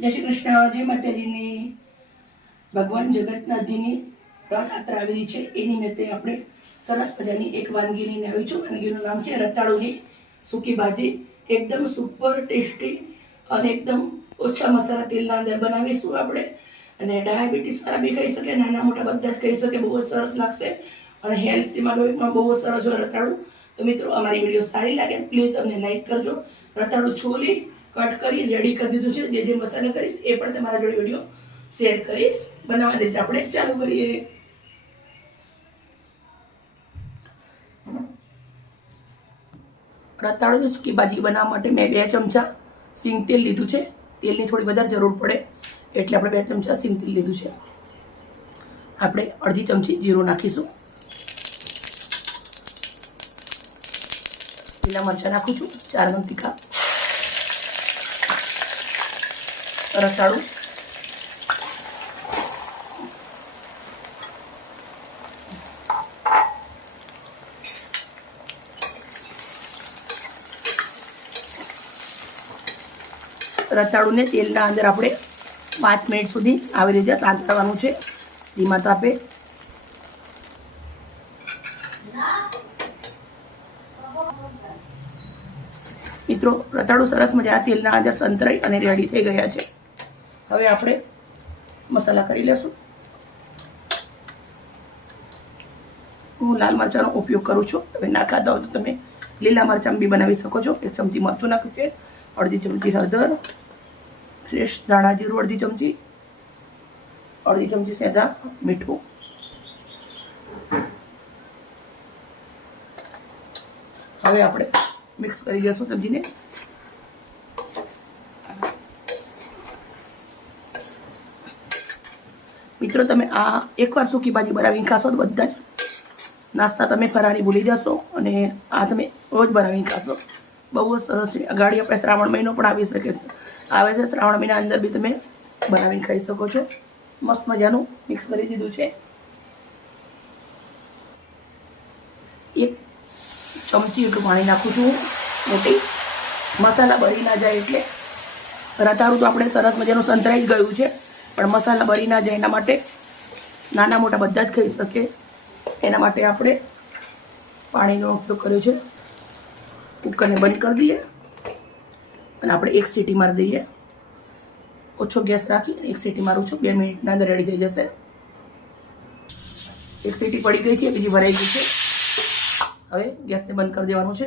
જય શ્રી કૃષ્ણ, જય માતાજીની. ભગવાન જગન્નાથજીની રથયાત્રા આવેલી છે. એ નિમિત્તે આપણે સરસ મજાની એક વાનગી લઈને આવી છું. વાનગીનું નામ છે રતાળુની સૂકી ભાજી. એકદમ સુપર ટેસ્ટી અને એકદમ ઓછા મસાલા તેલના અંદર બનાવીશું આપણે. અને ડાયાબિટીસ વાળા બી ખાઈ શકે, નાના મોટા બધા જ ખાઈ શકે, બહુ જ સરસ લાગશે. અને હેલ્થ માટે પણ બહુ સરસ હોય રતાળું. તો મિત્રો, અમારી વીડિયો સારી લાગે પ્લીઝ અમને લાઈક કરજો. રતાળું છોલી કટ કરી રેડી કરી દીધું છે. જે જે મસાલા કરીશ, એ પણ તમારા જોડે વીડિયો શેર કરીશ. બનાવવા રીતે આપણે ચાલુ કરીએ. રતાળુની સૂકી ભાજી બનાવવા માટે મેં બે ચમચા સિંગ તેલ લીધું છે. તેલની થોડી વધારે જરૂર પડે, એટલે આપણે બે ચમચા સિંગ તેલ લીધું છે. આપણે અડધી ચમચી જીરું નાખીશું. લીલા મરચાં નાખું છું, ચાર નંગ તીખા. રતાળું રતાળુને તેલના અંદર આપણે પાંચ મિનિટ સુધી આવી રીતે સાંતળવાનું છે. ધીમા તાપે. મિત્રો રતાળું સરસ મજાના તેલના અંદર સંતરાઈ અને રેડી થઈ ગયા છે. હવે આપણે મસાલા કરી લેશું. હું લાલ મરચાંનો ઉપયોગ કરું છું. હવે ના ખાતા હોય તો તમે લીલા મરચાં બી બનાવી શકો છો. એક ચમચી મરચું નાખ્યું છે, અડધી ચમચી હળદર, ફ્રેશ ધાણા જીરું, અડધી ચમચી અડધી ચમચી સેદા મીઠું. હવે આપણે મિક્સ કરી દઈશું સબ્જીને મિત્રો, તમે આ એકવાર સૂકી ભાજી બનાવીને ખાશો તો બધા જ નાસ્તા તમે ફરાળી ભૂલી જશો અને આ તમે રોજ બનાવીને ખાશો. બહુ જ સરસ છે. આપણે શ્રાવણ મહિનો પણ આવી શકે છે. આવે છે. શ્રાવણ મહિના અંદર બી તમે બનાવીને ખાઈ શકો છો. મસ્ત મજાનું મિક્સ કરી દીધું છે. એક ચમચી એટલું પાણી નાખું છું મોટી મસાલા બળી ના જાય એટલે રતારું તો આપણે સરસ મજાનું સંતરાઈ ગયું છે. પણ મસાલા બળી ના જાય એના માટે નાના મોટા બધા જ ખાઈ શકે. એના માટે આપણે પાણીનો ઉપયોગ કર્યો છે. કુકરને બંધ કરી દઈએ અને આપણે એક સીટી મારી દઈએ. ઓછો ગેસ રાખી એક સીટી મારું છું. બે મિનિટના અંદર રેડી થઈ જશે. એક સીટી પડી ગઈ છે, બીજી ભરાઈ ગઈ છે. હવે ગેસને બંધ કરી દેવાનું છે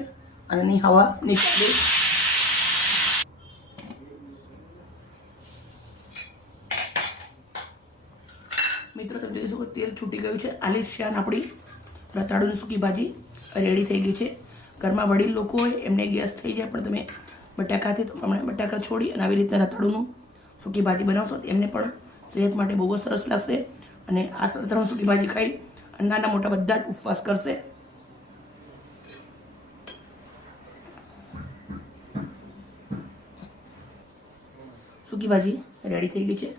અને હવા નીકળી દઈ મિત્રો તમે જોઈ શકો ગયું છે. આલિશાન આપણી રતાળુની સૂકી ભાજી રેડી થઈ ગઈ છે. ઘરમાં વડીલ લોકો હોય, એમને ગેસ થઈ જાય, પણ તમે બટાકાથી હમણાં બટાકા છોડી અને આવી રીતે રતાળુનું સૂકી ભાજી બનાવશો તો એમને પણ સેહત માટે બહુ જ સરસ લાગશે. અને આ રતાળું સૂકી ભાજી ખાઈ અને નાના મોટા બધા જ ઉપવાસ કરશે. સૂકી ભાજી રેડી થઈ ગઈ છે.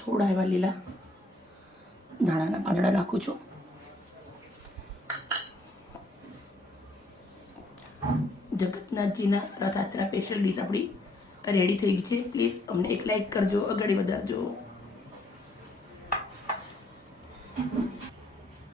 થોડા એવા લીલા ધાણાના પાંદડા નાખું છું. જગતનાથજીના રથયાત્રા સ્પેશિયલ ડીશ આપણી રેડી થઈ ગઈ છે. પ્લીઝ અમને એક લાઈક કરજો આગળ વધારજો.